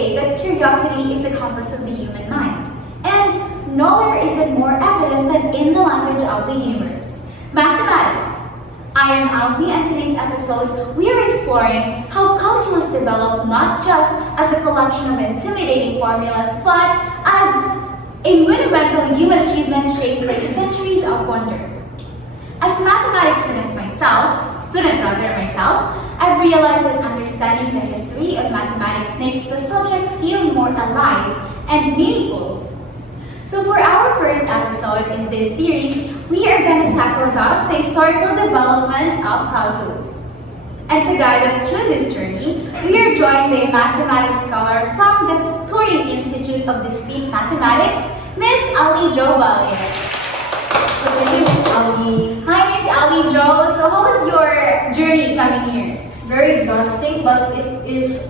say that curiosity is the compass of the human mind, and nowhere is it more evident than in the language of the universe, mathematics. I am Alvi, and today's episode, we are exploring how calculus developed not just as a collection of intimidating formulas, but as a monumental human achievement shaped by centuries of wonder. As mathematics student myself, I've realized that understanding the history of mathematics makes the subject feel more alive and meaningful. So for our first episode in this series, we are going to tackle about the historical development of calculus. And to guide us through this journey, we are joined by a mathematics scholar from the Turing Institute of Discrete Mathematics, Miss Ali Jo Ballier. So thank you, Miss Ali. Hi, Miss Ali Jo. So how was your journey coming here? It's very exhausting, but it is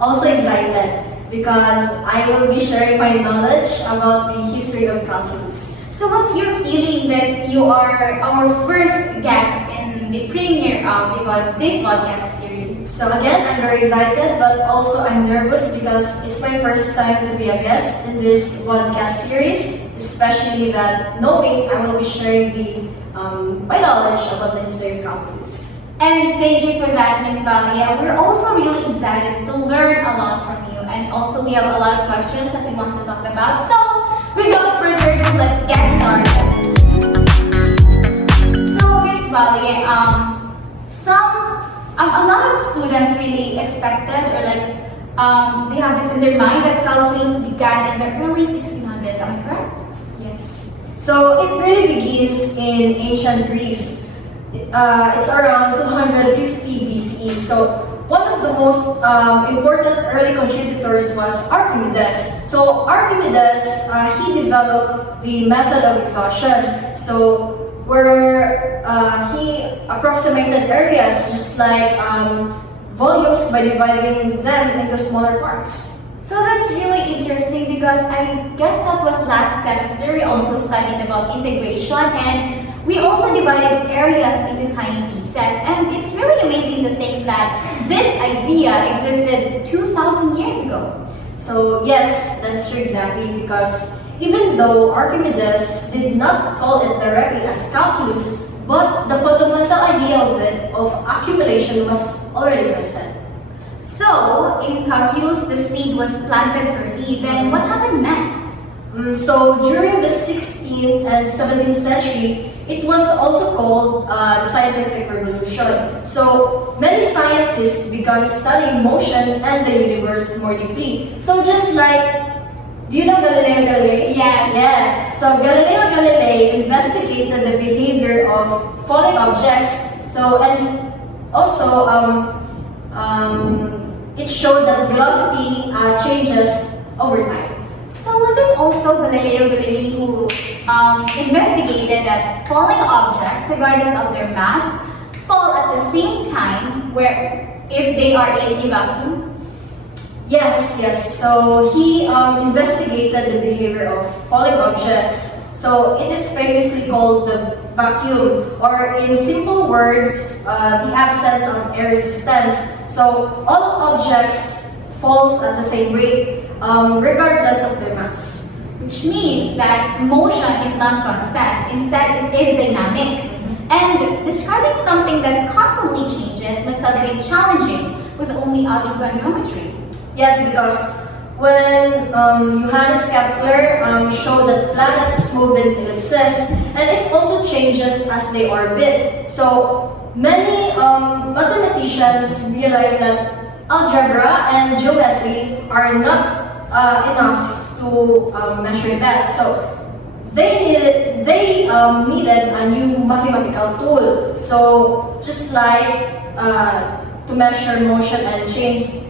also excited because I will be sharing my knowledge about the history of calculus. So what's your feeling that you are our first guest in the premiere of this podcast series? So again, I'm very excited, but also I'm nervous because it's my first time to be a guest in this podcast series, especially that knowing I will be sharing my knowledge about the history of calculus. And thank you for that, Ms. Balia. We're also really excited to learn a lot from you, and also we have a lot of questions that we want to talk about. So, without further ado, let's get started. So, Ms. Balia, a lot of students really expected, or they have this in their mind that calculus began in the early 1600s. Am I correct? Yes. So it really begins in ancient Greece. It's around 250 BCE. So one of the most important early contributors was Archimedes. So Archimedes, he developed the method of exhaustion. So where he approximated areas just like volumes by dividing them into smaller parts. So that's really interesting because I guess that was last semester. We also studied about integration, and we also divided areas into tiny pieces. And it's really amazing to think that this idea existed 2,000 years ago. So yes, that's true exactly, because even though Archimedes did not call it directly as calculus, but the fundamental idea of accumulation was already present. So, in calculus, the seed was planted early. Then what happened next? So during the 16th and 17th century, it was also called the scientific revolution. So many scientists began studying motion and the universe more deeply. So just like, do you know Galileo Galilei? Yes. Yes. So Galileo Galilei investigated the behavior of falling objects. So and also it showed that velocity changes over time. So was it also Galileo Galilei who investigated that falling objects, regardless of their mass, fall at the same time where if they are in a vacuum? Yes. So he investigated the behavior of falling objects. So it is famously called the vacuum, or in simple words, the absence of air resistance. So all objects falls at the same rate, regardless of their mass. Which means that motion is not constant. Instead, it is dynamic. And describing something that constantly changes must have been challenging with only algebra and geometry. Yes, because when Johannes Kepler showed that planets move in ellipses, and it also changes as they orbit. So many mathematicians realized that algebra and geometry are not enough to measure that. So they needed a new mathematical tool. So just like to measure motion and change.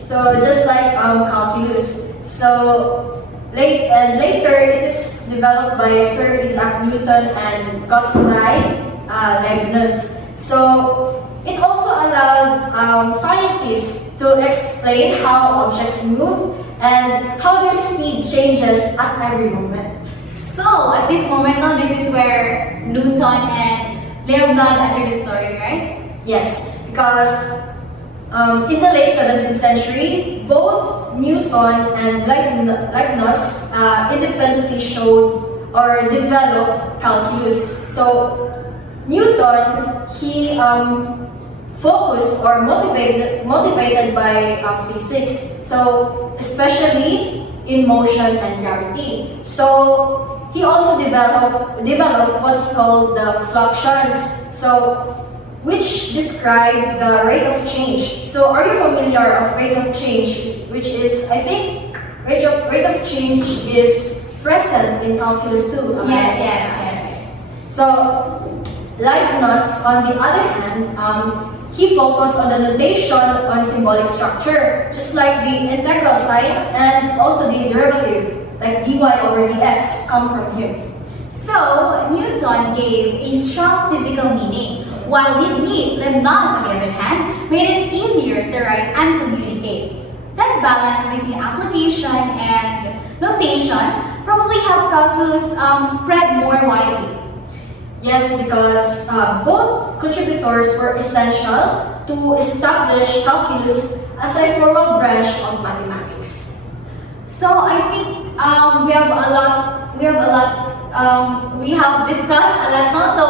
So just like calculus. So later it is developed by Sir Isaac Newton and Gottfried Leibniz. So it also allowed scientists to explain how objects move and how their speed changes at every moment. So at this moment now, this is where Newton and Leibniz enter the story, right? Yes, because In the late 17th century, both Newton and Leibniz independently showed or developed calculus. So Newton, he focused or motivated by physics. So especially in motion and gravity. So he also developed what he called the fluxions. So which describe the rate of change. So are you familiar of rate of change? Which is, I think, rate of change is present in calculus too. Yes. So Leibniz, on the other hand, he focused on the notation on symbolic structure, just like the integral sign and also the derivative, like dy over dx, come from him. So, Newton gave a strong physical meaning, while Leibniz, on the other hand, made it easier to write and communicate. That balance between application and notation probably helped calculus spread more widely. Yes, because both contributors were essential to establish calculus as a formal branch of mathematics. So I think we have discussed a lot now. So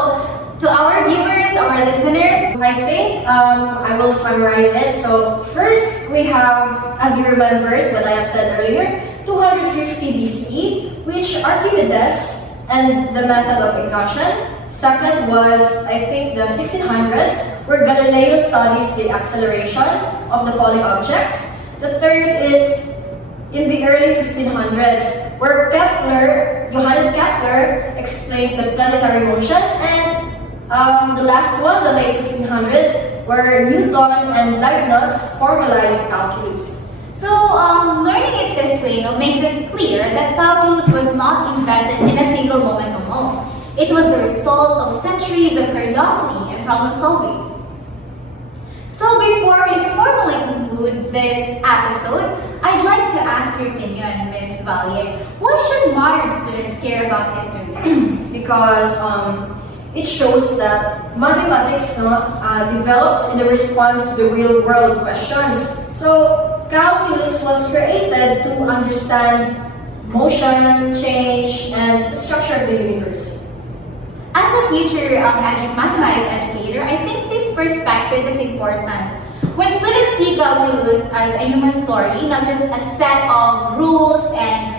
to our viewers, our listeners, I think I will summarize it. So first we have, as you remembered what I have said earlier, 250 BCE, which Archimedes and the method of exhaustion. Second was, I think, the 1600s, where Galileo studies the acceleration of the falling objects. The third is in the early 1600s, where Johannes Kepler explains the planetary motion, and the last one, the late 1600s, where Newton and Leibniz formalized calculus. So, learning it this way makes it clear that calculus was not invented in a single moment alone. It was the result of centuries of curiosity and problem solving. So, before we formally conclude this episode, I'd like to ask your opinion, Ms. Valle. Why should modern students care about history? Because it shows that mathematics develops in the response to the real world questions. So calculus was created to understand motion, change, and the structure of the universe. As a future mathematics educator, I think this perspective is important. When students see calculus as a human story, not just a set of rules and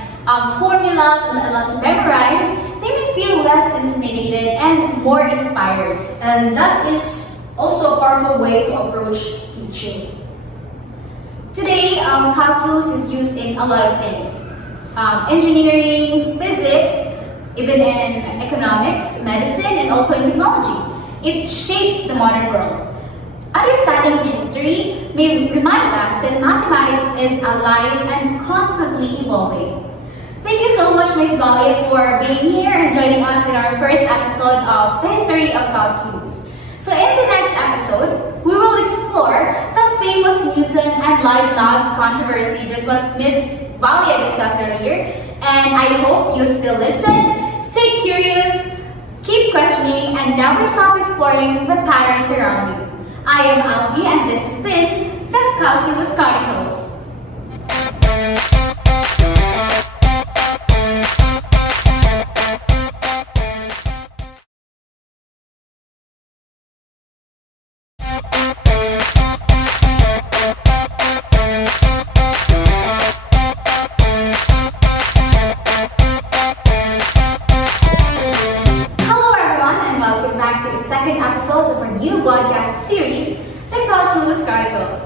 formulas and a lot to memorize, they may feel less intimidated and more inspired. And that is also a powerful way to approach teaching. Today, calculus is used in a lot of things. Engineering, physics, even in economics, medicine, and also in technology. It shapes the modern world. Understanding history may remind us that mathematics is alive and constantly evolving. Thank you so much, Ms. Valle, for being here and joining us in our first episode of the history of calculus. So in the next episode, we will explore the famous Newton and Leibniz controversy, just what Ms. Valle discussed earlier. And I hope you still listen, stay curious, keep questioning, and never stop exploring the patterns around you. I am Alfie, and this has been the Calculus Chronicles. Hello everyone, and welcome back to the second episode of our new podcast series, The Calculus Chronicles.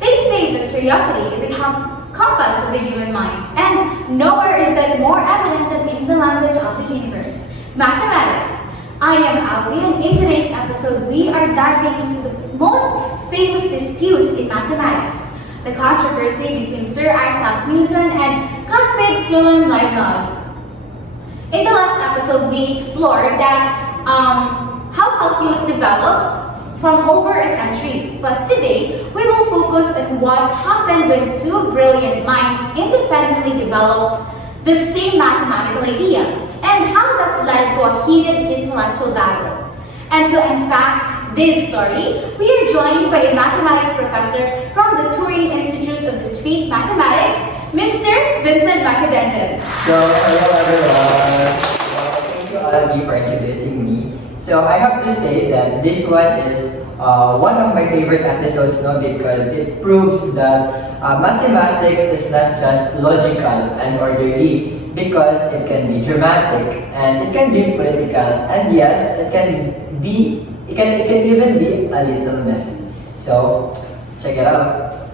They say that curiosity is a compass of the human mind, and nowhere is that more evident than in the language of the universe, mathematics. I am Ali, and in today's episode, we are diving into the most famous disputes in mathematics, the controversy between Sir Isaac Newton and Gottfried Wilhelm Leibniz. In the last episode, we explored that how calculus developed from over a centuries. But today, we will focus on what happened when two brilliant minds independently developed the same mathematical idea and how that led to a heated intellectual battle. And to unpack this story, we are joined by a mathematics professor from the Turing Institute of Discrete Mathematics, Mr. Vincent Macadendon. So, hello everyone. Thank you, Alvi, for introducing me. So, I have to say that this one is one of my favorite episodes, no, because it proves that mathematics is not just logical and orderly, because it can be dramatic and it can be political, and yes, it can even be a little messy. So, check it out.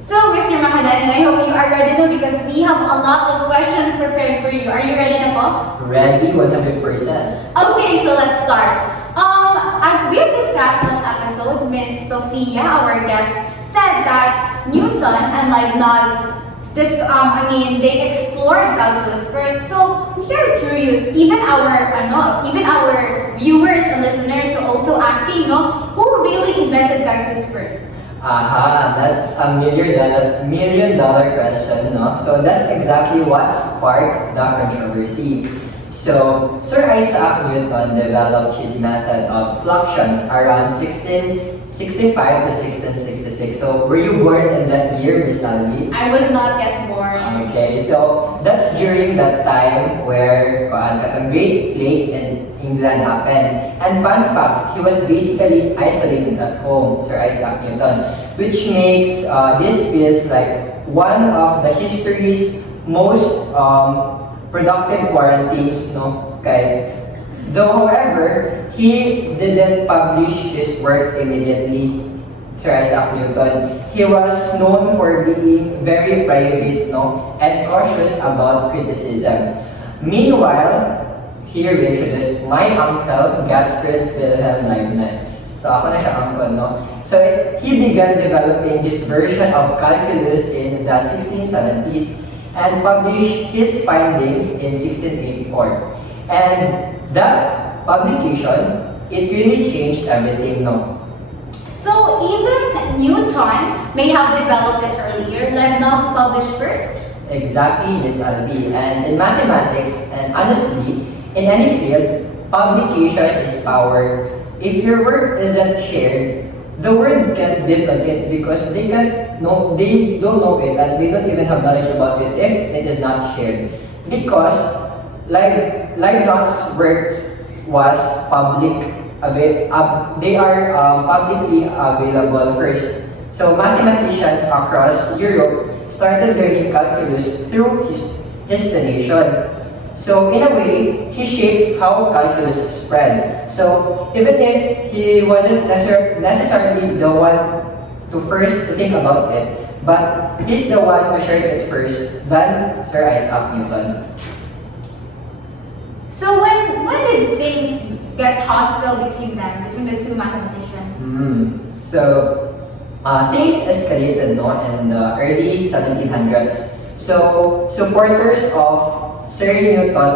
So, Mr. Macadendon, I hope you are ready now because we have a lot of questions prepared for you. Are you ready na po? Ready 100%. Okay, so let's start. As we have discussed last episode, Miss Sophia, our guest, said that Newton and Leibniz, they explored calculus first. So we are curious. Even our viewers and listeners are also asking, who really invented calculus first? Aha, that's a million dollar question, no? So that's exactly what sparked the controversy. So, Sir Isaac Newton developed his method of fluxions around 1665 to 1666. So, were you born in that year, Miss Alvi? I was not yet born. Okay, so that's during that time where the Great Plague in England happened. And fun fact, he was basically isolated at home, Sir Isaac Newton, which makes this feels like one of the history's most productive quarantines, no? Okay. Though, however, he didn't publish his work immediately, Sir Isaac Newton. He was known for being very private, no, and cautious about criticism. Meanwhile, here we introduce my uncle, Gottfried Wilhelm Leibniz. So ako na siya uncle, no? So he began developing his version of calculus in the 1670s and published his findings in 1684. And that publication, it really changed everything, no? So even Newton may have developed it earlier. Leibniz published first. Exactly, Miss Alvi. And in mathematics, and honestly, in any field, publication is power. If your work isn't shared, the world can't build on it because they don't know it and they don't even have knowledge about it if it is not shared. Because Leibniz's works was they are publicly available first. So mathematicians across Europe started learning calculus through his donation. So in a way, he shaped how calculus spread. So even if he wasn't necessarily the one to think about it, but he's the one who shared it first than Sir Isaac Newton. So when did things get hostile between the two mathematicians? So things escalated, no, in the early 1700s. So supporters of Sir Newton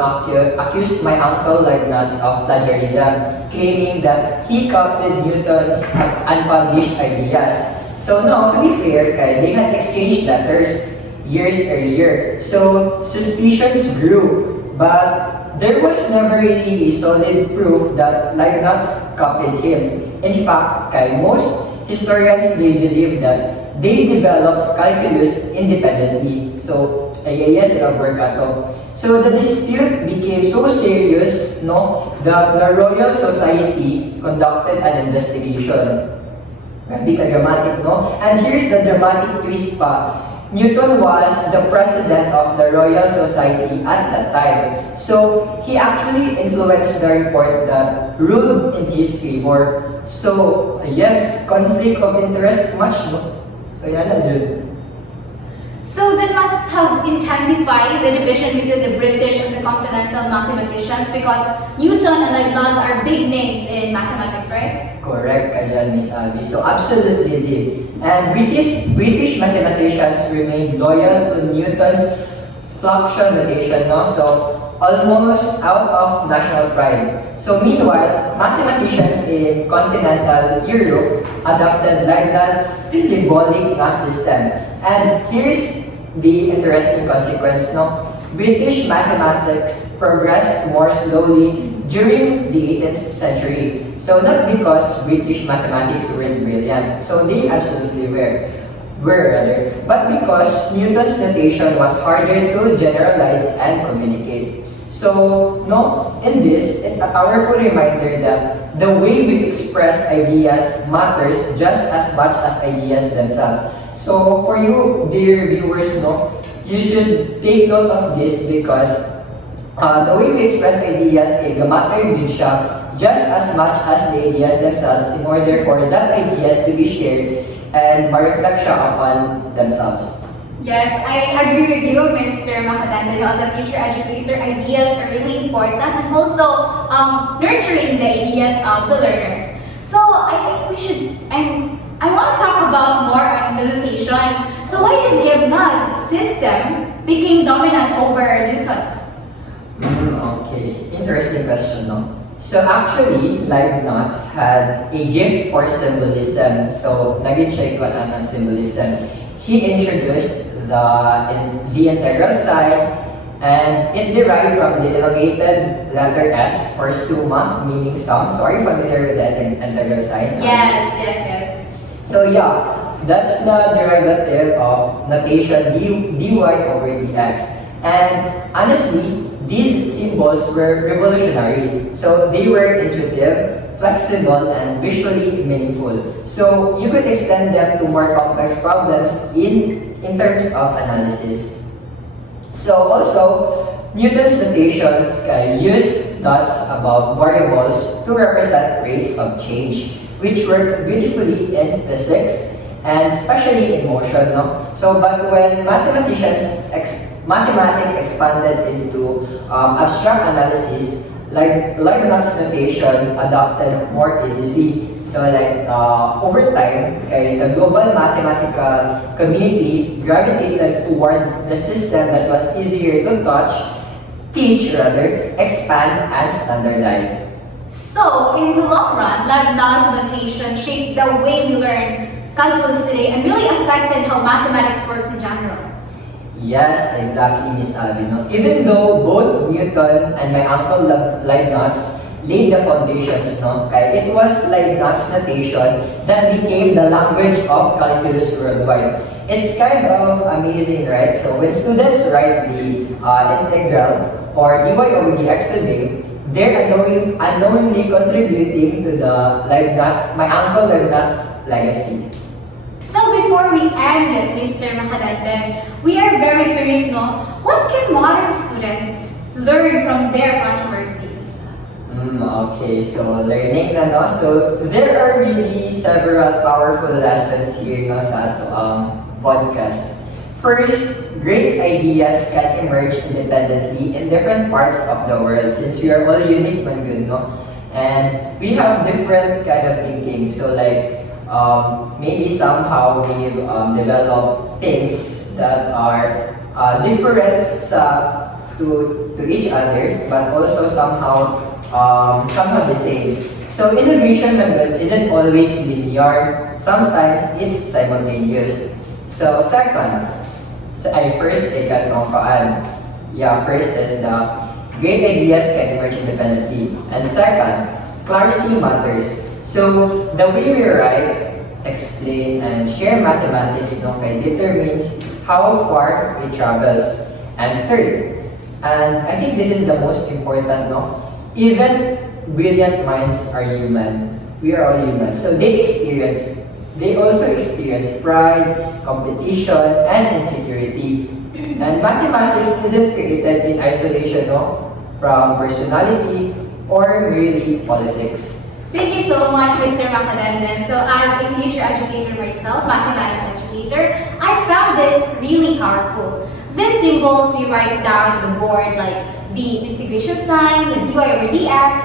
accused my uncle Leibniz of plagiarism, claiming that he copied Newton's unpublished ideas. So now, to be fair, they had exchanged letters years earlier. So suspicions grew, but there was never really a solid proof that Leibniz copied him. In fact, most historians, they believe that they developed calculus independently. So, yes, So the dispute became so serious, no, that the Royal Society conducted an investigation. Grabe ka dramatic, no? And here's the dramatic twist pa. Newton was the president of the Royal Society at that time. So he actually influenced the report that ruled in his favor. So, yes, conflict of interest much, no? So yan na, dude. So that must have intensified the division between the British and the continental mathematicians because Newton and Leibniz are big names in mathematics, right? Correct ka dyan, Miss Alvi. So absolutely did. And British mathematicians remained loyal to Newton's fluxion notation, no? So almost out of national pride. So meanwhile, mathematicians in continental Europe adopted Leibniz's symbolic system. And here's the interesting consequence, no? British mathematics progressed more slowly during the 18th century. So not because British mathematics weren't brilliant, so they absolutely were, but because Newton's notation was harder to generalize and communicate. So, no, in this, it's a powerful reminder that the way we express ideas matters just as much as ideas themselves. So, for you, dear viewers, no, you should take note of this because the way we express ideas ay matter din siya just as much as the ideas themselves in order for that ideas to be shared and ma-reflect siya upon themselves. Yes, I agree with you, Mr. Makadanda. You know, as a future educator, ideas are really important and also nurturing the ideas of the learners. So I think we should, I want to talk about more on the notation. So why did Leibniz's system became dominant over Newton's? Okay, interesting question, no? So actually, Leibniz had a gift for symbolism. So, nag-check wala ng symbolism. He introduced the integral sign, and it derived from the elongated letter S for summa, meaning sum. So, are you familiar with the integral sign? Yes. So yeah, that's the derivative of notation dy over dx. And honestly, these symbols were revolutionary. So they were intuitive, flexible, and visually meaningful. So you could extend them to more complex problems in terms of analysis. So also, Newton's notations used dots above variables to represent rates of change, which worked beautifully in physics and especially in motion. No? So, but when mathematics expanded into abstract analysis, like Leibniz's notation adopted more easily. So like over time, the global mathematical community gravitated toward the system that was easier to teach, expand, and standardize. So, in the long run, Leibniz's notation shaped the way we learn calculus today and really affected how mathematics works in general. Yes, exactly, Miss Alvin. Even though both Newton and my uncle Leibniz laid the foundations, it was Leibniz's notation that became the language of calculus worldwide. It's kind of amazing, right? So when students write the integral or dy over dx today, they're unknowingly contributing to my uncle Leibniz's legacy. So before we end, Mr. Makadanda, we are very curious, what can modern students learn from their controversy? Okay, so learning na, no? So there are really several powerful lessons here, no, sa podcast. First, great ideas can emerge independently in different parts of the world since we are all unique man good, no? And we have different kind of thinking. So like, maybe somehow we've developed things that are different to each other, but also somehow the same. So innovation isn't always linear. Sometimes it's simultaneous. So second, first is the great ideas can emerge independently, and second, clarity matters. So the way we write, explain, and share mathematics determines how far it travels. And third, and I think this is the most important, even brilliant minds are human. We are all human. So they also experience pride, competition, and insecurity. And mathematics isn't created in isolation from personality or really politics. Thank you so much, Mr. Makadandan. So as a future educator myself, mathematics educator, I found this really powerful. These symbols we write down on the board, like the integration sign, the dy over dx,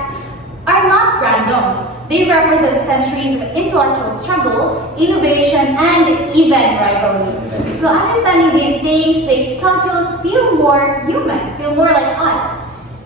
are not random. They represent centuries of intellectual struggle, innovation, and even rivalry. So understanding these things makes calculus feel more human, feel more like us.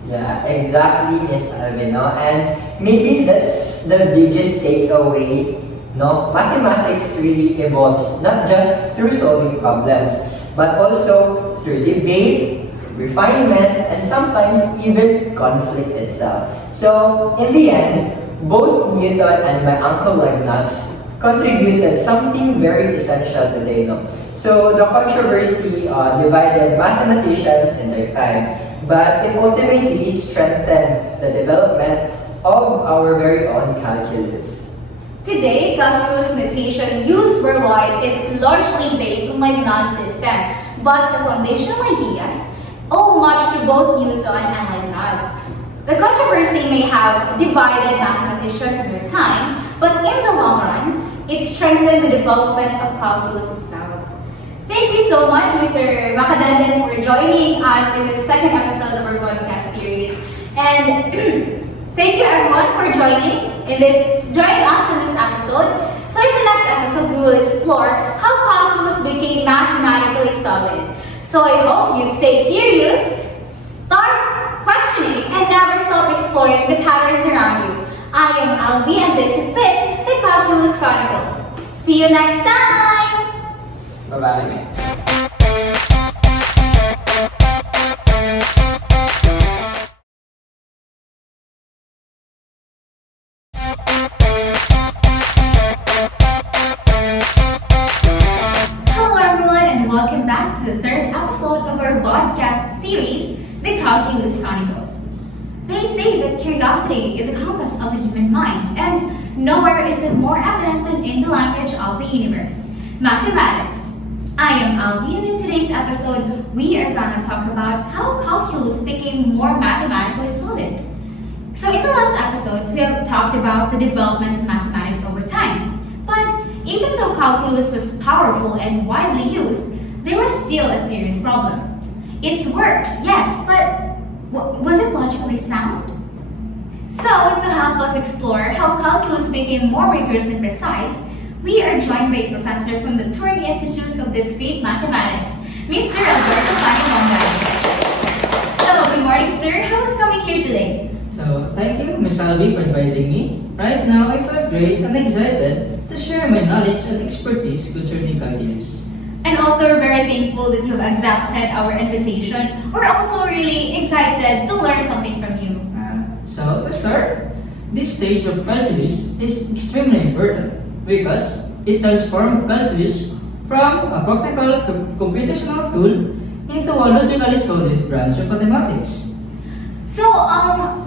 Yeah, exactly, Miss Alvino. And maybe that's the biggest takeaway. Mathematics really evolves not just through solving problems, but also through debate, refinement, and sometimes even conflict itself. So, in the end, both Newton and my uncle Leibniz contributed something very essential today. No? So, the controversy divided mathematicians in their time, but it ultimately strengthened the development of our very own calculus. Today, calculus notation used worldwide is largely based on Leibniz system, but the foundational ideas owe much to both Newton and Leibniz. The controversy may have divided mathematicians in their time, but in the long run, it strengthened the development of calculus itself. Thank you so much, Mr. Macadenden, for joining us in the second episode of our podcast series. And thank you everyone for joining us in this episode. So in the next episode, we will explore how calculus became mathematically solid. So I hope you stay curious, start questioning, and never stop exploring the patterns around you. I am Albi, and this has been the Calculus Chronicles. See you next time! Bye-bye. Hello everyone, and welcome back to the third episode of our podcast series, The Calculus Chronicles. They say that curiosity is a compass of the human mind, and nowhere is it more evident than in the language of the universe, mathematics. I am Alvi, and in today's episode, we are gonna talk about how calculus became more mathematically solid. So in the last episodes, we have talked about the development of mathematics over time. But even though calculus was powerful and widely used, there was still a serious problem. It worked, yes, but was it logically sound? So, to help us explore how calculus became more rigorous and precise, we are joined by a professor from the Turing Institute of Discrete Mathematics, Mr. Alberto Panimongay. So, good morning, sir. How is coming here today? So, thank you, Ms. Alvi, for inviting me. Right now, I feel great and excited to share my knowledge and expertise concerning calculus. And also, we're very thankful that you've accepted our invitation. We're also really excited to learn something from you. So, to start, this stage of calculus is extremely important because it transforms calculus from a practical computational tool into a logically solid branch of mathematics. So,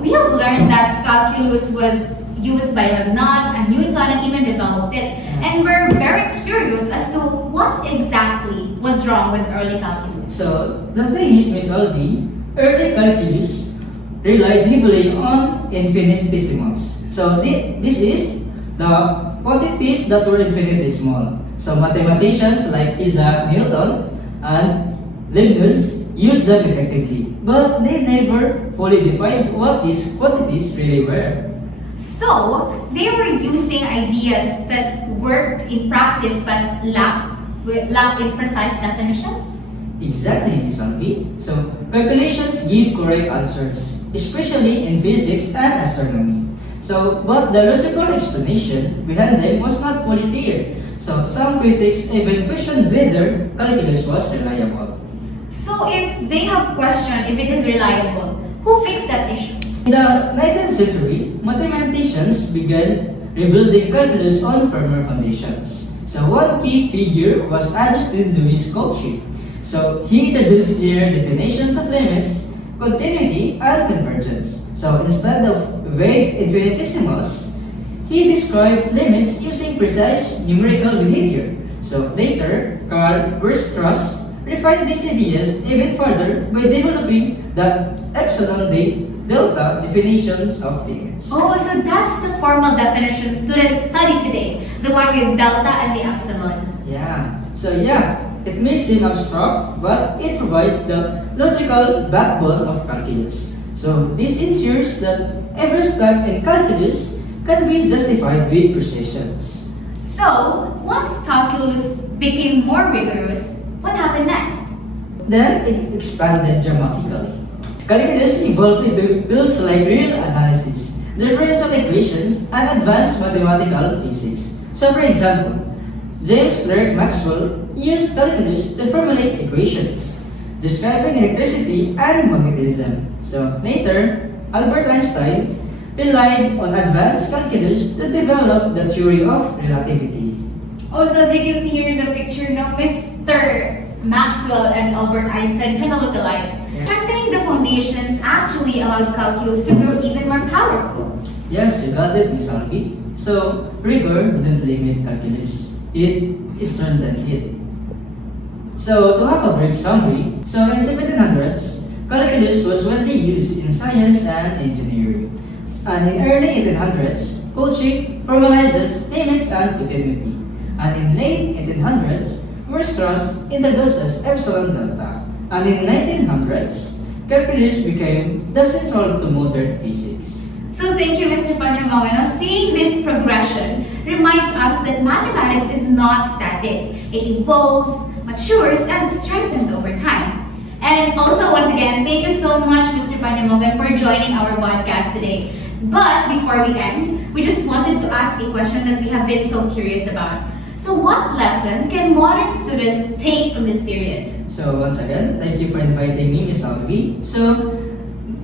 we have learned that calculus was used by Leibniz and Newton and even developed it. And we're very curious as to what exactly was wrong with early calculus. So, the thing is, Ms. Alvi, early calculus relied heavily on infinitesimals. So, this is the quantities that were infinitesimal. So, mathematicians like Isaac Newton and Leibniz used them effectively, but they never fully defined what these quantities really were. So, they were using ideas that worked in practice but lacked in precise definitions? Exactly, Ms. Alvi. So, calculations give correct answers, especially in physics and astronomy. So, but the logical explanation behind them was not fully clear. So, some critics even questioned whether calculus was reliable. So, if they have questioned if it is reliable, who fixed that issue? In the 19th century, mathematicians began rebuilding calculus on firmer foundations. So one key figure was Augustin Louis Cauchy. So he introduced clear definitions of limits, continuity, and convergence. So instead of vague infinitesimals, he described limits using precise numerical behavior. So later, Karl Weierstrass refined these ideas even further by developing the epsilon delta definitions of limits. Oh, so that's the formal definition students study today, the one with delta and the epsilon. Yeah. So it may seem abstract, but it provides the logical backbone of calculus. So this ensures that every step in calculus can be justified with precisions. So, once calculus became more rigorous, what happened next? Then it expanded dramatically. Calculus evolved into fields like real analysis, differential equations, and advanced mathematical physics. So for example, James Clerk Maxwell used calculus to formulate equations. describing electricity and magnetism. So later, Albert Einstein relied on advanced calculus to develop the theory of relativity. Also, as you can see here in the picture, no, Mr. Maxwell and Albert Einstein kind of look alike. Yeah. I think the foundations actually allowed calculus to grow even more powerful. Yes, you got it, Miss Alvi. So, rigor didn't limit calculus. It strengthened it. So, to have a brief summary, so in 1700s, calculus was widely used in science and engineering. And in early 1800s, Cauchy formalizes limits and continuity. And in late 1800s, Weierstrass introduces epsilon delta. And in 1900s, calculus became the central to modern physics. So thank you, Mr. Panyamangano. Seeing this progression reminds us that mathematics is not static. It evolves, matures, and strengthens over time. And also, once again, thank you so much, Mr. Panyamogan, for joining our podcast today. But before we end, we just wanted to ask a question that we have been so curious about. So what lesson can modern students take from this period? So once again, thank you for inviting me, Ms. Alvi. So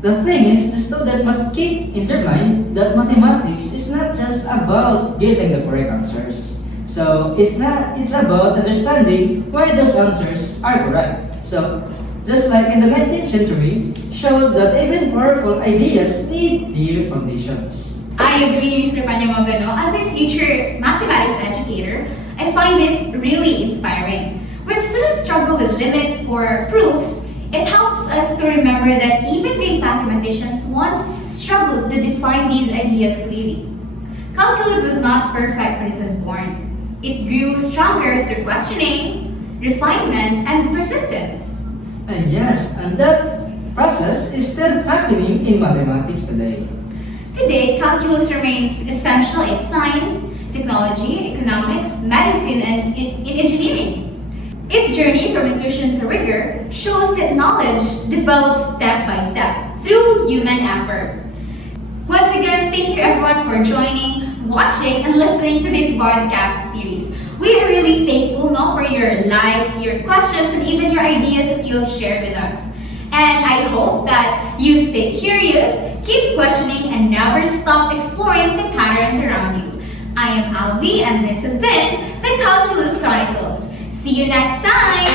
the thing is, the student must keep in their mind that mathematics is not just about getting the correct answers. So it's about understanding why those answers are correct. So just like in the 19th century, showed that even powerful ideas need clear foundations. I agree, Mr. Panyamagano. As a future mathematics educator, I find this really inspiring. When students struggle with limits or proofs, it helps us to remember that even great mathematicians once struggled to define these ideas clearly. Calculus was not perfect when it was born. It grew stronger through questioning, refinement, and persistence. And yes, and that process is still happening in mathematics today. Today, calculus remains essential in science, technology, economics, medicine, and in engineering. Its journey from intuition to rigor shows that knowledge develops step by step through human effort. Once again, thank you everyone for joining, watching, and listening to this podcast series. We are really thankful now for your likes, your questions, and even your ideas that you have shared with us. And I hope that you stay curious, keep questioning, and never stop exploring the patterns around you. I am Alvi, and this has been the Calculus Chronicles. See you next time!